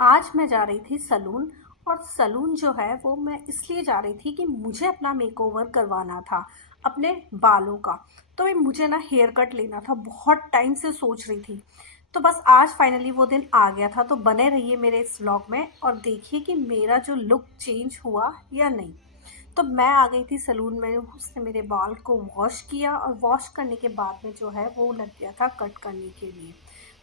आज मैं जा रही थी सलून। और सलून जो है वो मैं इसलिए जा रही थी कि मुझे अपना मेकओवर करवाना था अपने बालों का। तो भाई मुझे ना हेयर कट लेना था, बहुत टाइम से सोच रही थी। तो बस आज फाइनली वो दिन आ गया था। तो बने रहिए मेरे इस व्लॉग में और देखिए कि मेरा जो लुक चेंज हुआ या नहीं। तो मैं आ गई थी सलून में, उसने मेरे बाल को वॉश किया और वॉश करने के बाद में जो है वो लग गया था कट करने के लिए।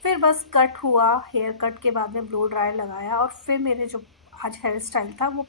फिर बस कट हुआ, हेयर कट के बाद में ब्लो ड्रायर लगाया और फिर मेरे जो आज हेयर स्टाइल था वो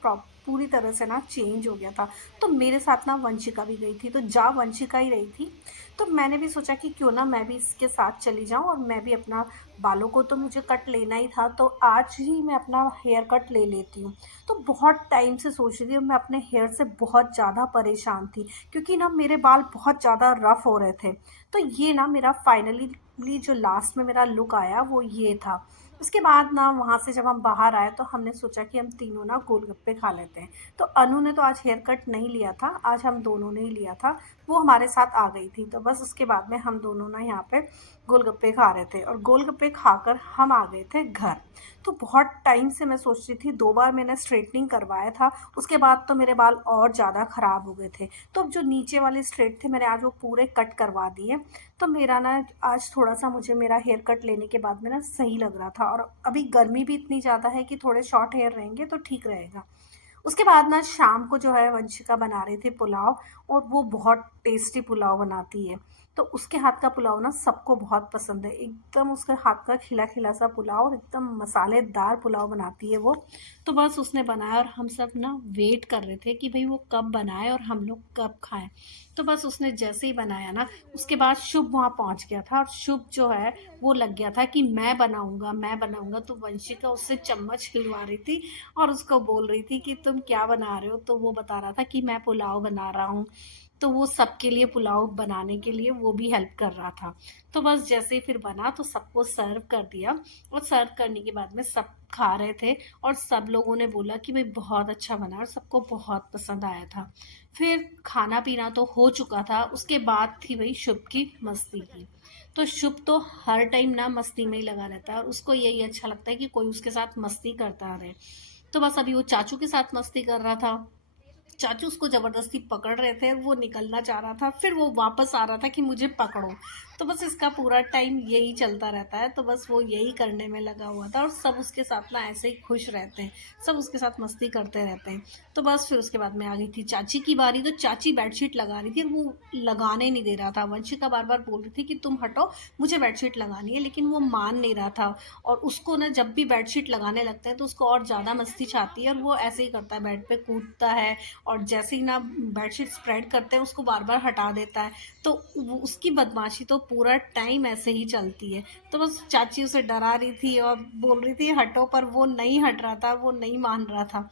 पूरी तरह से ना चेंज हो गया था। तो मेरे साथ ना वंशिका भी गई थी, तो जा वंशिका ही रही थी। तो मैंने भी सोचा कि क्यों ना मैं भी इसके साथ चली जाऊं और मैं भी अपना बालों को तो मुझे कट लेना ही था, तो आज ही मैं अपना हेयर कट ले लेती हूँ। तो बहुत टाइम से सोच रही थी और मैं अपने हेयर से बहुत ज़्यादा परेशान थी क्योंकि ना मेरे बाल बहुत ज़्यादा रफ हो रहे थे। तो ये ना मेरा फाइनली जो लास्ट में मेरा लुक आया वो ये था। उसके बाद ना वहाँ से जब हम बाहर आए तो हमने सोचा कि हम तीनों ना गोलगप्पे खा लेते हैं। तो अनु ने तो आज हेयर कट नहीं लिया था, आज हम दोनों ने ही लिया था। वो हमारे साथ आ गई थी, तो बस उसके बाद में हम दोनों ना यहाँ पे गोलगप्पे खा रहे थे और गोलगप्पे खाकर हम आ गए थे घर। तो बहुत टाइम से मैं सोच रही थी, 2 बार मैंने स्ट्रेटनिंग करवाया था, उसके बाद तो मेरे बाल और ज़्यादा ख़राब हो गए थे। तो अब जो नीचे वाले स्ट्रेट थे मैंने आज वो पूरे कट करवा दिए। तो मेरा ना आज थोड़ा-सा मुझे मेरा हेयर कट लेने के बाद में ना सही लग रहा था और अभी गर्मी भी इतनी ज़्यादा है कि थोड़े शॉर्ट हेयर रहेंगे तो ठीक रहेगा। उसके बाद ना शाम को जो है वंशिका बना रही थी पुलाव, और वो बहुत टेस्टी पुलाव बनाती है। तो उसके हाथ का पुलाव ना सबको बहुत पसंद है, एकदम उसके हाथ का खिला खिला सा पुलाव और एकदम मसालेदार पुलाव बनाती है वो। तो बस उसने बनाया और हम सब ना वेट कर रहे थे कि भाई वो कब बनाए और हम लोग कब खाएं। तो बस उसने जैसे ही बनाया ना, उसके बाद शुभ वहाँ पहुँच गया था और शुभ जो है वो लग गया था कि मैं बनाऊंगा। तो वंशिका उससे चम्मच हिलवा रही थी और उसको बोल रही थी कि तुम क्या बना रहे हो, तो वो बता रहा था कि मैं पुलाव बना रहा हूँ। तो वो सबके लिए पुलाव बनाने के लिए वो भी हेल्प कर रहा था। तो बस जैसे ही फिर बना तो सबको सर्व कर दिया और सर्व करने के बाद में सब खा रहे थे और सब लोगों ने बोला कि भाई बहुत अच्छा बना और सबको बहुत पसंद आया था। फिर खाना पीना तो हो चुका था, उसके बाद थी भाई शुभ की मस्ती की। तो शुभ तो हर टाइम ना मस्ती में ही लगा रहता है और उसको यही अच्छा लगता है कि कोई उसके साथ मस्ती करता रहे। तो बस अभी वो चाचू के साथ मस्ती कर रहा था। चाचू उसको ज़बरदस्ती पकड़ रहे थे, वो निकलना चाह रहा था, फिर वो वापस आ रहा था कि मुझे पकड़ो। तो बस इसका पूरा टाइम यही चलता रहता है, तो बस वो यही करने में लगा हुआ था और सब उसके साथ ना ऐसे ही खुश रहते हैं, सब उसके साथ मस्ती करते रहते हैं। तो बस फिर उसके बाद में आ गई थी चाची की बारी, तो चाची बेडशीट लगा रही थी और वो लगाने नहीं दे रहा था। वंशिका बार बार बोल रही थी कि तुम हटो, मुझे बेडशीट लगानी है, लेकिन वो मान नहीं रहा था। और उसको ना जब भी बेडशीट लगाने लगते हैं तो उसको और ज़्यादा मस्ती छाती है और वो ऐसे ही करता है, बेड पे कूदता है और जैसे ही ना बेडशीट स्प्रेड करते हैं उसको बार बार हटा देता है। तो उसकी बदमाशी तो पूरा टाइम ऐसे ही चलती है। तो बस चाची उसे डरा रही थी और बोल रही थी हटो, पर वो नहीं हट रहा था, वो नहीं मान रहा था।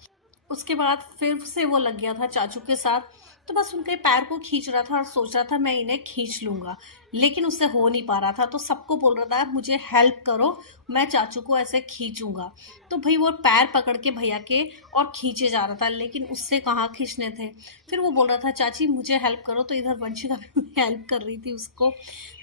उसके बाद फिर से वो लग गया था चाचू के साथ। तो बस उनके पैर को खींच रहा था और सोच रहा था मैं इन्हें खींच लूँगा, लेकिन उससे हो नहीं पा रहा था। तो सबको बोल रहा था मुझे हेल्प करो, मैं चाचू को ऐसे खींचूँगा। तो भई वो पैर पकड़ के भैया के और खींचे जा रहा था, लेकिन उससे कहाँ खींचने थे। फिर वो बोल रहा था चाची मुझे हेल्प करो, तो इधर वंशिका भी हेल्प कर रही थी उसको।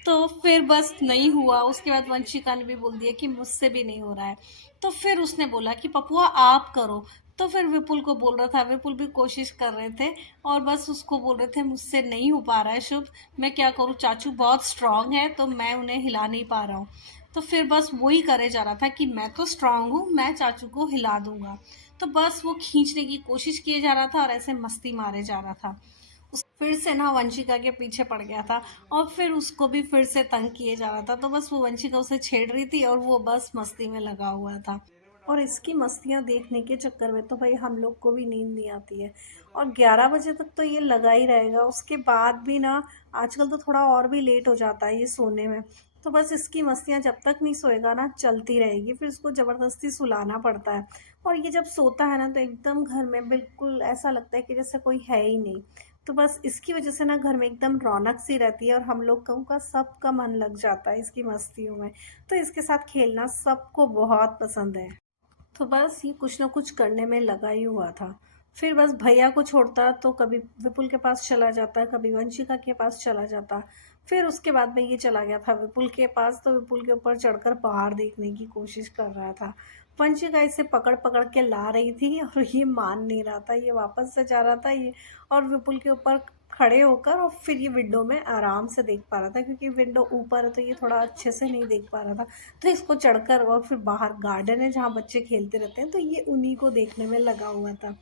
तो फिर बस नहीं हुआ, उसके बाद वंशिका ने भी बोल दिया कि मुझसे भी नहीं हो रहा है। तो फिर उसने बोला कि पपुआ आप करो। तो फिर विपुल को बोल रहा था, विपुल भी कोशिश कर रहे थे और बस उसको बोल रहे थे मुझसे नहीं हो पा रहा है शुभ, मैं क्या करूँ, चाचू बहुत स्ट्रांग है तो मैं उन्हें हिला नहीं पा रहा हूँ। तो फिर बस वही करे जा रहा था कि मैं तो स्ट्रांग हूँ, मैं चाचू को हिला दूंगा। तो बस वो खींचने की कोशिश किए जा रहा था और ऐसे मस्ती मारे जा रहा था। उस फिर से ना वंशिका के पीछे पड़ गया था और फिर उसको भी फिर से तंग किए जा रहा था। तो बस वो वंशिका उसे छेड़ रही थी और वो बस मस्ती में लगा हुआ था। और इसकी मस्तियाँ देखने के चक्कर में तो भाई हम लोग को भी नींद नहीं आती है और 11 बजे तक तो ये लगा ही रहेगा। उसके बाद भी ना आजकल तो थोड़ा और भी लेट हो जाता है ये सोने में। तो बस इसकी मस्तियाँ जब तक नहीं सोएगा ना चलती रहेगी, फिर इसको ज़बरदस्ती सुलाना पड़ता है। और ये जब सोता है ना तो एकदम घर में बिल्कुल ऐसा लगता है कि जैसे कोई है ही नहीं। तो बस इसकी वजह से ना घर में एकदम रौनक सी रहती है और हम लोगों का सबका मन लग जाता है इसकी मस्तियों में। तो इसके साथ खेलना सबको बहुत पसंद है। तो बस ये कुछ ना कुछ करने में लगा ही हुआ था। फिर बस भैया को छोड़ता तो कभी विपुल के पास चला जाता, कभी वंशिका के पास चला जाता। फिर उसके बाद में ये चला गया था विपुल के पास, तो विपुल के ऊपर चढ़कर पहाड़ देखने की कोशिश कर रहा था। वंशिका इसे पकड़ पकड़ के ला रही थी और ये मान नहीं रहा था, ये वापस से जा रहा था ये, और विपुल के ऊपर खड़े होकर, और फिर ये विंडो में आराम से देख पा रहा था, क्योंकि विंडो ऊपर है तो ये थोड़ा अच्छे से नहीं देख पा रहा था। तो इसको चढ़कर, और फिर बाहर गार्डन है जहाँ बच्चे खेलते रहते हैं, तो ये उन्हीं को देखने में लगा हुआ था।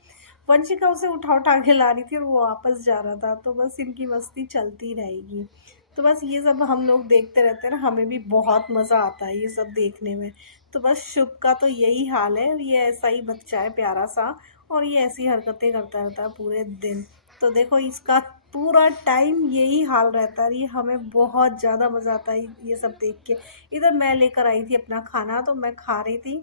वंशिका उसे उठा उठा के ला रही थी और वो वापस जा रहा था, तो बस इनकी मस्ती चलती रहेगी। तो बस ये सब हम लोग देखते रहते हैं ना, हमें भी बहुत मज़ा आता है ये सब देखने में। तो बस शुभ का तो यही हाल है, ये ऐसा ही बच्चा है प्यारा सा, और ये ऐसी हरकतें करता रहता है पूरे दिन। तो देखो इसका पूरा टाइम यही हाल रहता है, ये हमें बहुत ज़्यादा मज़ा आता है ये सब देख के। इधर मैं लेकर आई थी अपना खाना, तो मैं खा रही थी,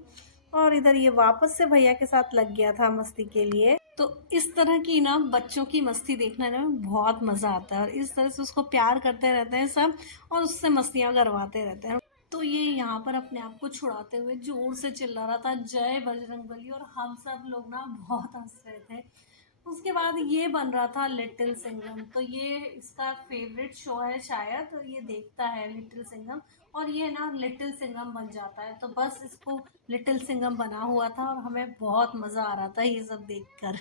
और इधर ये वापस से भैया के साथ लग गया था मस्ती के लिए। तो इस तरह की ना बच्चों की मस्ती देखने में बहुत मज़ा आता है, और इस तरह से उसको प्यार करते रहते हैं सब, और उससे मस्तियाँ करवाते रहते हैं। तो ये यहाँ पर अपने आप को छुड़ाते हुए जोर से चिल्ला रहा था, जय बजरंगबली, और हम सब लोग ना बहुत हंस रहे थे। उसके बाद ये बन रहा था लिटिल सिंघम, तो ये इसका फेवरेट शो है शायद, तो ये देखता है लिटिल सिंघम, और ये ना लिटिल सिंघम बन जाता है। तो बस इसको लिटिल सिंघम बना हुआ था, और हमें बहुत मज़ा आ रहा था ये सब देखकर।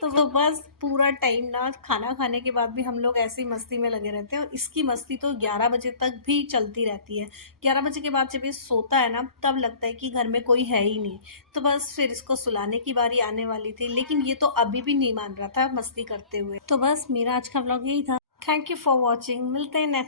तो बस पूरा टाइम ना खाना खाने के बाद भी हम लोग ऐसे ही मस्ती में लगे रहते हैं, और इसकी मस्ती तो 11 बजे तक भी चलती रहती है। 11 बजे के बाद जब ये सोता है ना, तब लगता है कि घर में कोई है ही नहीं। तो बस फिर इसको सुलाने की बारी आने वाली थी, लेकिन ये तो अभी भी नहीं मान रहा था मस्ती करते हुए। तो बस मेरा आज का व्लॉग यही था। थैंक यू फॉर वॉचिंग, मिलते हैं नेक्स्ट